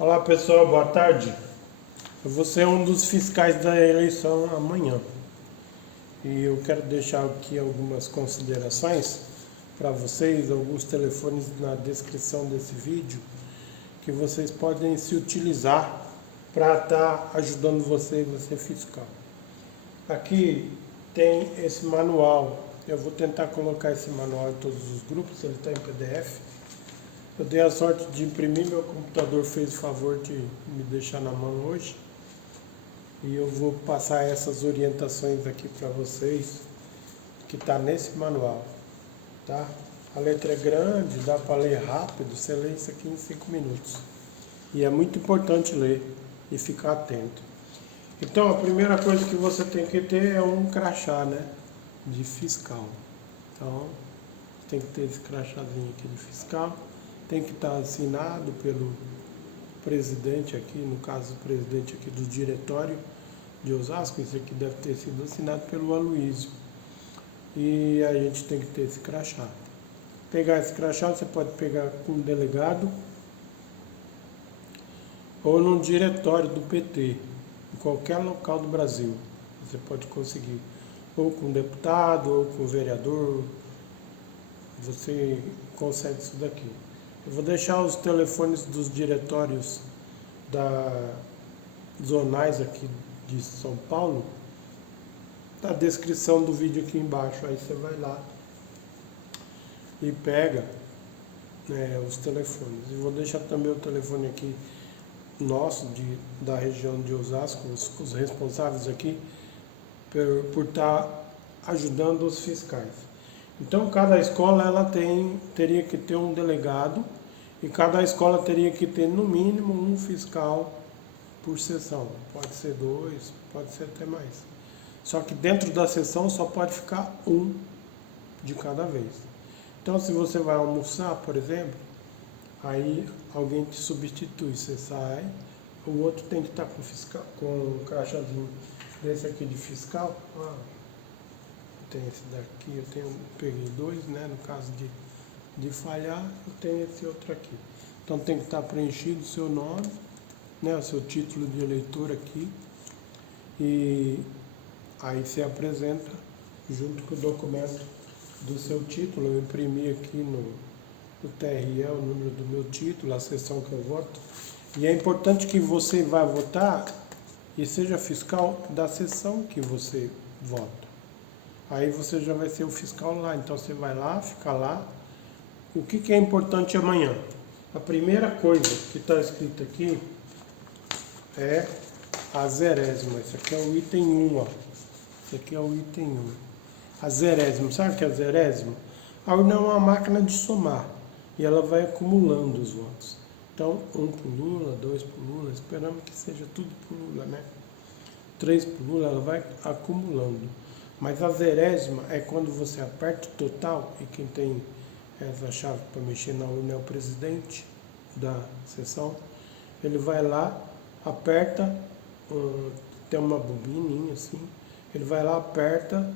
Olá pessoal, boa tarde. Eu vou ser um dos fiscais da eleição amanhã. E eu quero deixar aqui algumas considerações para vocês, alguns telefones na descrição desse vídeo, que vocês podem se utilizar para estar ajudando você fiscal. Aqui tem esse manual. Eu vou tentar colocar esse manual em todos os grupos, ele está em PDF. Eu dei a sorte de imprimir, meu computador fez o favor de me deixar na mão hoje. E eu vou passar essas orientações aqui para vocês, que está nesse manual, tá? A letra é grande, dá para ler rápido, você lê isso aqui em 5 minutos. E é muito importante ler e ficar atento. Então, a primeira coisa que você tem que ter é um crachá, né? De fiscal. Então, tem que ter esse crachazinho aqui de fiscal. Tem que estar assinado pelo presidente aqui, no caso o presidente aqui do diretório de Osasco. Esse aqui deve ter sido assinado pelo Aloysio. E a gente tem que ter esse crachá. Pegar esse crachá, você pode pegar com um delegado ou num diretório do PT, em qualquer local do Brasil. Você pode conseguir, ou com deputado, ou com vereador, você consegue isso daqui. Eu vou deixar os telefones dos diretórios zonais aqui de São Paulo na descrição do vídeo aqui embaixo. Aí você vai lá e pega os telefones. Eu vou deixar também o telefone aqui nosso da região de Osasco, os responsáveis aqui por estar ajudando os fiscais. Então cada escola teria que ter um delegado e cada escola teria que ter no mínimo um fiscal por sessão. Pode ser 2, pode ser até mais. Só que dentro da sessão só pode ficar um de cada vez. Então se você vai almoçar, por exemplo, aí alguém te substitui, você sai, o outro tem que estar com um crachazinho desse aqui de fiscal. Tem esse daqui, peguei 2, né? No caso de falhar, eu tenho esse outro aqui. Então tem que estar preenchido o seu nome, né? O seu título de eleitor aqui. E aí você apresenta junto com o documento do seu título. Eu imprimi aqui no TRE o número do meu título, a sessão que eu voto. E é importante que você vá votar e seja fiscal da sessão que você vota. Aí você já vai ser o fiscal lá, então você vai lá, fica lá. O que é importante amanhã? A primeira coisa que está escrito aqui é a zerésima. Esse aqui é o item 1, ó. Esse aqui é o item 1. A zerésima, sabe o que é a zerésima? A urna é uma máquina de somar e ela vai acumulando os votos. Então, 1 por Lula, 2 por Lula, esperamos que seja tudo por Lula, né? 3 por Lula, ela vai acumulando. Mas a zerésima é quando você aperta o total, e quem tem essa chave para mexer na urna é o presidente da sessão. Ele vai lá, aperta, tem uma bobininha assim, ele vai lá, aperta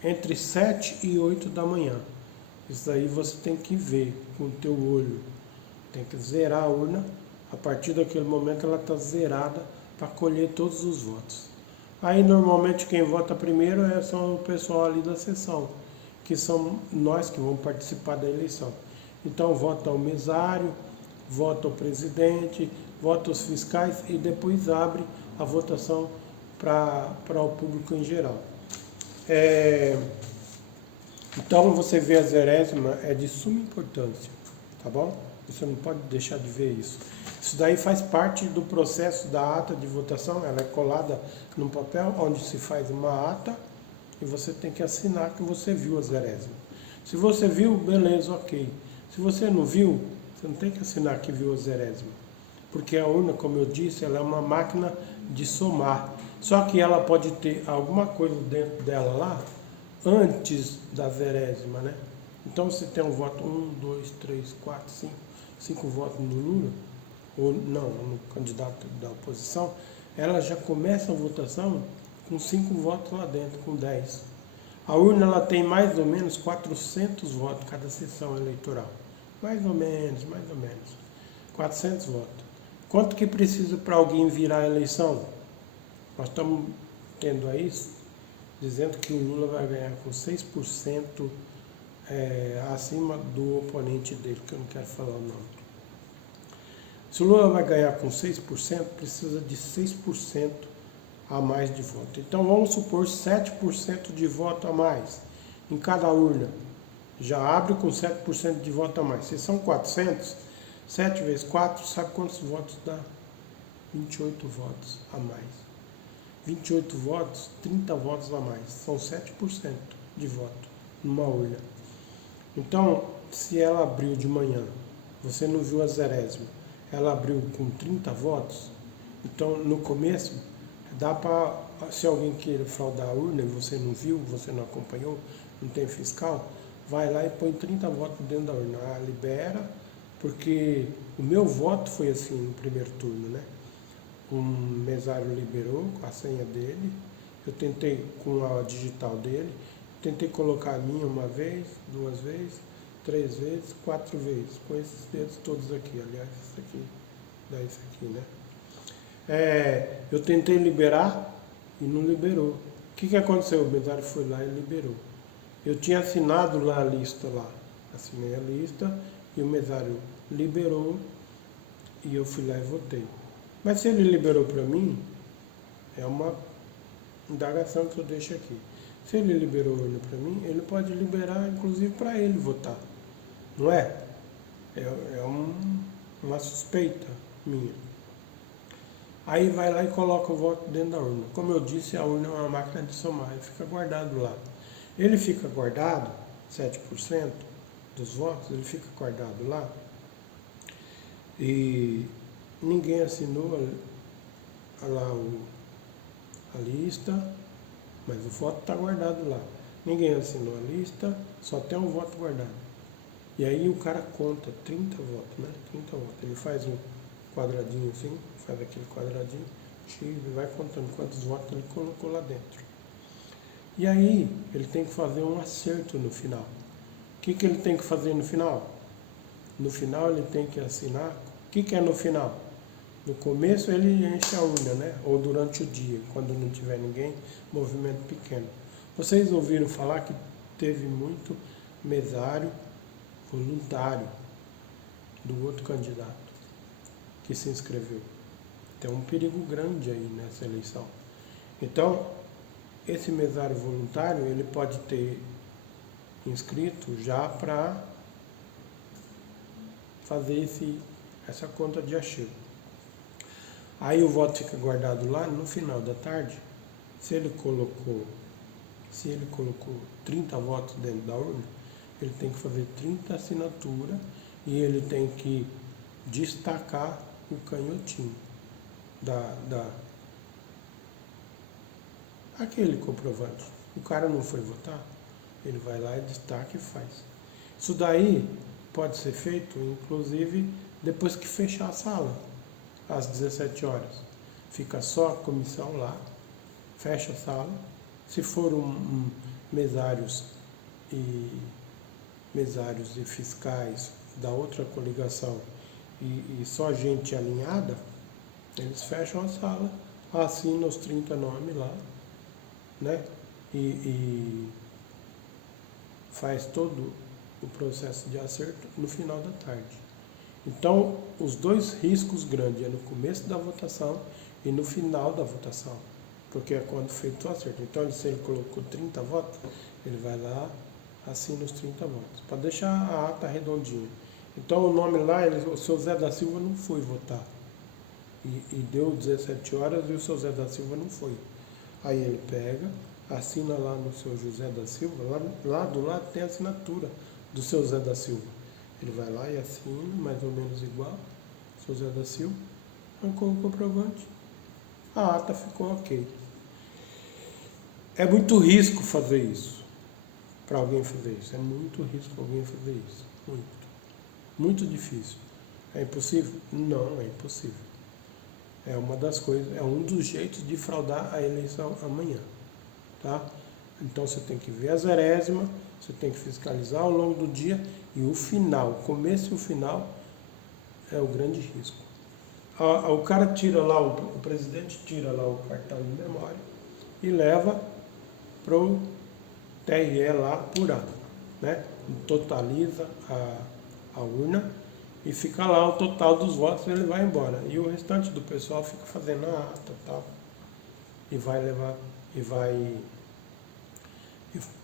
entre 7 e 8 da manhã. Isso aí você tem que ver com o teu olho. Tem que zerar a urna. A partir daquele momento ela está zerada para colher todos os votos. Aí normalmente quem vota primeiro são o pessoal ali da sessão, que são nós que vamos participar da eleição. Então vota o mesário, vota o presidente, vota os fiscais e depois abre a votação para o público em geral. Então você vê a zerésima é de suma importância, tá bom? Você não pode deixar de ver isso. Isso daí faz parte do processo da ata de votação, ela é colada num papel onde se faz uma ata e você tem que assinar que você viu a zerésima. Se você viu, beleza, ok. Se você não viu, você não tem que assinar que viu a zerésima. Porque a urna, como eu disse, ela é uma máquina de somar. Só que ela pode ter alguma coisa dentro dela lá antes da zerésima, né? Então você tem um voto 1, 2, 3, 4, 5 votos no Lula, ou não, no candidato da oposição, ela já começa a votação com 5 votos lá dentro, com 10. A urna ela tem mais ou menos 400 votos cada sessão eleitoral. Mais ou menos. 400 votos. Quanto que precisa para alguém virar a eleição? Nós estamos tendo aí, dizendo que o Lula vai ganhar com 6% acima do oponente dele, que eu não quero falar o nome. Se o Lula vai ganhar com 6%, precisa de 6% a mais de voto. Então vamos supor 7% de voto a mais em cada urna. Já abre com 7% de voto a mais. Se são 400, 7 vezes 4, sabe quantos votos dá? 28 votos a mais. 28 votos, 30 votos a mais. São 7% de voto numa urna. Então, se ela abriu de manhã, você não viu a zerésima, ela abriu com 30 votos, então no começo dá para, se alguém queira fraudar a urna e você não viu, você não acompanhou, não tem fiscal, vai lá e põe 30 votos dentro da urna. Libera, porque o meu voto foi assim no primeiro turno, né? Um mesário liberou com a senha dele, eu tentei com a digital dele, tentei colocar a minha uma vez, 2 vezes, 3 vezes, 4 vezes, com esses dedos todos aqui, aliás, isso aqui, dá isso aqui, né? Eu tentei liberar e não liberou. O que aconteceu? O mesário foi lá e liberou. Eu tinha assinado lá a lista lá, assinei a lista e o mesário liberou e eu fui lá e votei. Mas se ele liberou para mim, é uma indagação que eu deixo aqui. Se ele liberou ele para mim, ele pode liberar inclusive para ele votar. Não é? Uma suspeita minha. Aí vai lá e coloca o voto dentro da urna. Como eu disse, a urna é uma máquina de somar, ele fica guardado lá. Ele fica guardado, 7% dos votos, ele fica guardado lá. E ninguém assinou lá a lista, mas o voto está guardado lá. Ninguém assinou a lista, só tem um voto guardado. E aí o cara conta 30 votos, né? 30 votos. Ele faz um quadradinho assim, faz aquele quadradinho, e vai contando quantos votos ele colocou lá dentro. E aí ele tem que fazer um acerto no final. O que ele tem que fazer no final? No final ele tem que assinar. O que é no final? No começo ele enche a urna, né? Ou durante o dia, quando não tiver ninguém, movimento pequeno. Vocês ouviram falar que teve muito mesário voluntário do outro candidato que se inscreveu. Tem um perigo grande aí nessa eleição. Então, esse mesário voluntário, ele pode ter inscrito já para fazer essa conta de acerto. Aí o voto fica guardado lá, no final da tarde, se ele colocou 30 votos dentro da urna, ele tem que fazer 30 assinaturas e ele tem que destacar o canhotinho aquele comprovante. O cara não foi votar, ele vai lá e destaca e faz. Isso daí pode ser feito, inclusive, depois que fechar a sala, às 17 horas. Fica só a comissão lá, fecha a sala. Se for mesários e fiscais da outra coligação e só gente alinhada, eles fecham a sala, assinam os 30 nomes lá, né? E faz todo o processo de acerto no final da tarde. Então, os dois riscos grandes é no começo da votação e no final da votação, porque é quando feito o acerto. Então, se ele colocou 30 votos, ele vai lá, assina os 30 votos, para deixar a ata redondinha. Então, o nome lá, o seu Zé da Silva não foi votar. E deu 17 horas e o seu Zé da Silva não foi. Aí ele pega, assina lá no seu José da Silva, lá do lado tem a assinatura do seu Zé da Silva. Ele vai lá e assina, mais ou menos igual, seu Zé da Silva, arrancou o comprovante, a ata ficou ok. É muito risco fazer isso, para alguém fazer isso. É muito risco alguém fazer isso. Muito. Muito difícil. É impossível? Não, é impossível. É uma das coisas, é um dos jeitos de fraudar a eleição amanhã. Tá? Então você tem que ver a zerésima, você tem que fiscalizar ao longo do dia e o final, o começo e o final é o grande risco. O cara tira lá, o presidente tira lá o cartão de memória e leva para o TRE lá apurar, né? Totaliza a urna e fica lá o total dos votos e ele vai embora. E o restante do pessoal fica fazendo a ata e tal. E vai levar, e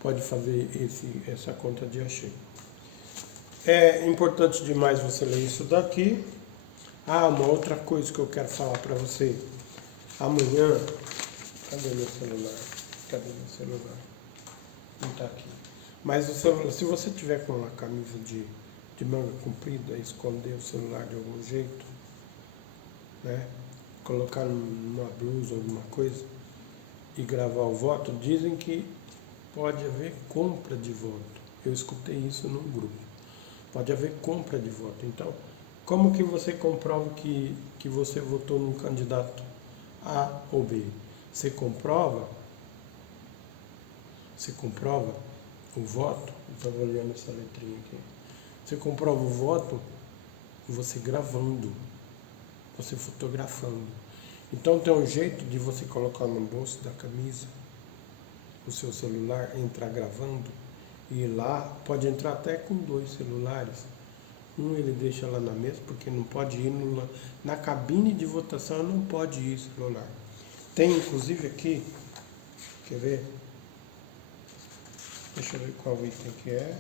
pode fazer essa conta de achei. É importante demais você ler isso daqui. Uma outra coisa que eu quero falar para você. Amanhã, cadê meu celular? Não está aqui. Mas se você tiver com uma camisa de manga comprida, esconder o celular de algum jeito, né? Colocar numa blusa, alguma coisa, e gravar o voto, dizem que pode haver compra de voto. Eu escutei isso no grupo. Pode haver compra de voto. Então, como que você comprova que você votou num candidato A ou B? Você comprova o voto, eu estava olhando essa letrinha aqui. Você comprova o voto você gravando, você fotografando. Então tem um jeito de você colocar no bolso da camisa o seu celular, entrar gravando, e lá pode entrar até com 2 celulares. Um ele deixa lá na mesa, porque não pode ir na cabine de votação, não pode ir celular. Tem inclusive aqui, quer ver? Deixa eu ver qual item que é.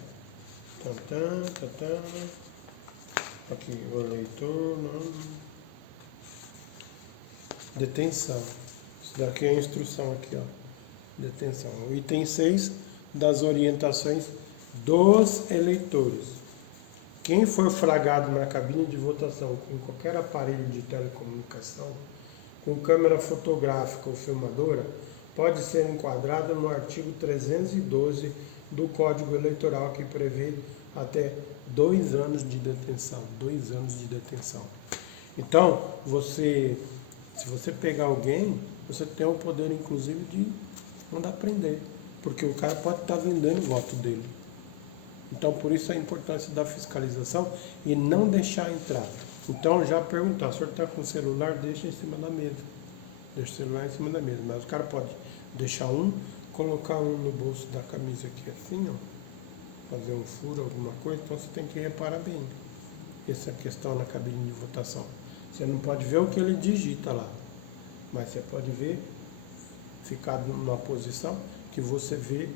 Aqui, o eleitor, não. Detenção. Isso daqui é a instrução aqui, ó. Detenção. O item 6 das orientações dos eleitores. Quem for flagrado na cabine de votação com qualquer aparelho de telecomunicação, com câmera fotográfica ou filmadora, pode ser enquadrado no artigo 312 do Código Eleitoral, que prevê até 2 anos de detenção. 2 anos de detenção. Então, se você pegar alguém, você tem o poder, inclusive, de mandar prender, porque o cara pode estar vendendo o voto dele. Então, por isso a importância da fiscalização e não deixar entrar. Então, já perguntar, o senhor está com o celular, deixa em cima da mesa. Deixa o celular em cima da mesa. Mas o cara pode deixar colocar um no bolso da camisa aqui assim, ó, fazer um furo, alguma coisa. Então, você tem que reparar bem essa questão na cabine de votação. Você não pode ver o que ele digita lá, mas você pode ver, ficar numa posição que você vê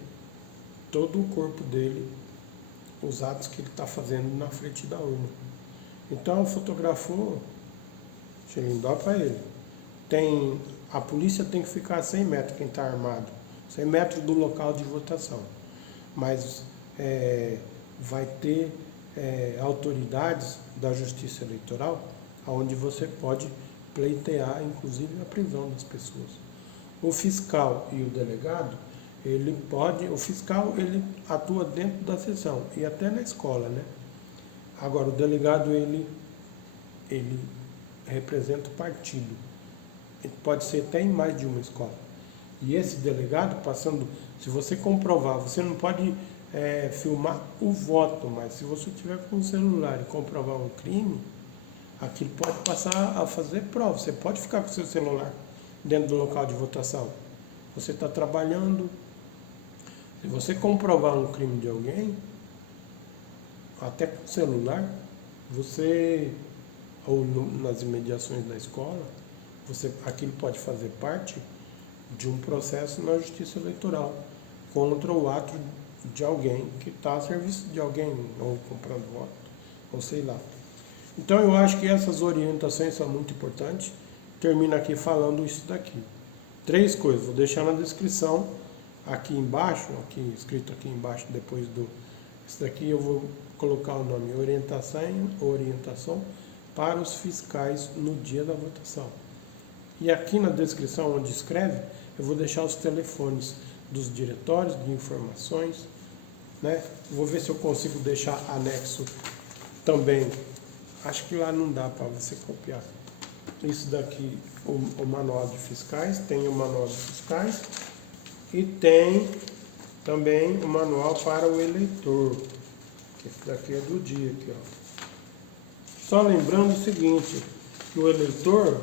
todo o corpo dele, os atos que ele está fazendo na frente da urna. Então, fotografou, não dá para ele. A polícia tem que ficar a 100 metros, quem está armado, 100 metros do local de votação. Mas vai ter autoridades da Justiça Eleitoral, onde você pode pleitear, inclusive, a prisão das pessoas. O fiscal e o delegado, o fiscal ele atua dentro da sessão e até na escola, né? Agora, o delegado ele representa o partido. Ele pode ser até em mais de uma escola. E esse delegado, se você comprovar, você não pode filmar o voto, mas se você tiver com o celular e comprovar um crime, aquilo pode passar a fazer prova. Você pode ficar com o seu celular dentro do local de votação. Você está trabalhando. Se você comprovar um crime de alguém, até com o celular, ou nas imediações da escola, aquilo pode fazer parte de um processo na Justiça Eleitoral contra o ato de alguém que está a serviço de alguém, ou comprando voto, ou sei lá. Então eu acho que essas orientações são muito importantes. Termino aqui falando isso daqui. 3 coisas, vou deixar na descrição aqui embaixo, escrito aqui embaixo depois isso daqui eu vou colocar o nome orientação para os fiscais no dia da votação. E aqui na descrição onde escreve, eu vou deixar os telefones dos diretórios de informações, né? Vou ver se eu consigo deixar anexo também. Acho que lá não dá para você copiar. Isso daqui, o manual de fiscais, tem o manual de fiscais e tem também o manual para o eleitor. Esse daqui é do dia aqui, ó. Só lembrando o seguinte, que o eleitor,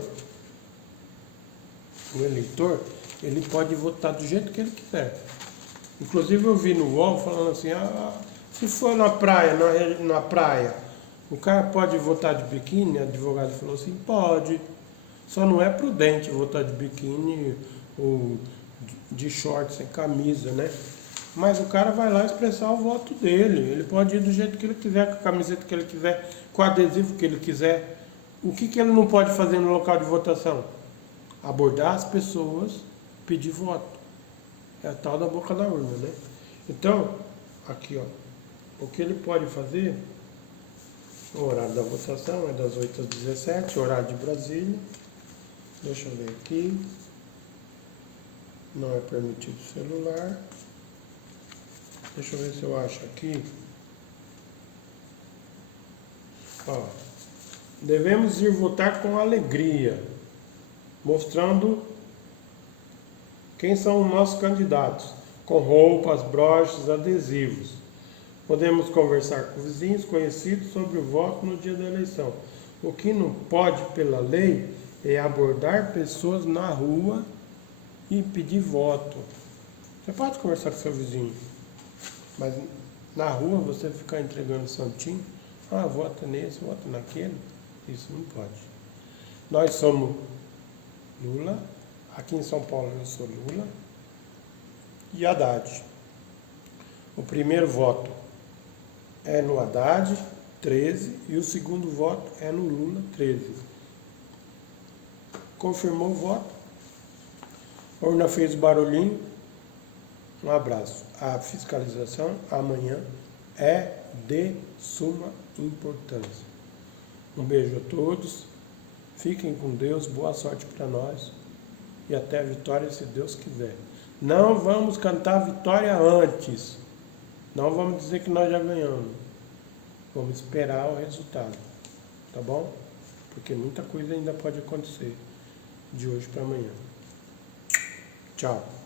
ele pode votar do jeito que ele quiser. Inclusive eu vi no UOL falando assim, se for na praia, na praia, o cara pode votar de biquíni? O advogado falou assim, pode. Só não é prudente votar de biquíni ou de short sem camisa, né? Mas o cara vai lá expressar o voto dele. Ele pode ir do jeito que ele quiser, com a camiseta que ele quiser, com o adesivo que ele quiser. O que ele não pode fazer no local de votação? Abordar as pessoas, pedir voto. É a tal da boca da urna, né? Então, aqui ó, o que ele pode fazer, o horário da votação é das 8 às 17, horário de Brasília. Deixa eu ver aqui. Não é permitido celular. Deixa eu ver se eu acho aqui. Ó, devemos ir votar com alegria, mostrando quem são os nossos candidatos, com roupas, broches, adesivos. Podemos conversar com vizinhos conhecidos sobre o voto no dia da eleição. O que não pode, pela lei, é abordar pessoas na rua e pedir voto. Você pode conversar com seu vizinho, mas na rua você ficar entregando santinho, vota nesse, vota naquele, isso não pode. Nós somos Lula, aqui em São Paulo eu sou Lula e Haddad. O primeiro voto é no Haddad, 13, e o segundo voto é no Lula, 13. Confirmou o voto. A urna fez barulhinho. Um abraço. A fiscalização amanhã é de suma importância. Um beijo a todos. Fiquem com Deus. Boa sorte para nós. E até a vitória, se Deus quiser. Não vamos cantar a vitória antes. Não vamos dizer que nós já ganhamos. Vamos esperar o resultado. Tá bom? Porque muita coisa ainda pode acontecer de hoje para amanhã. Tchau.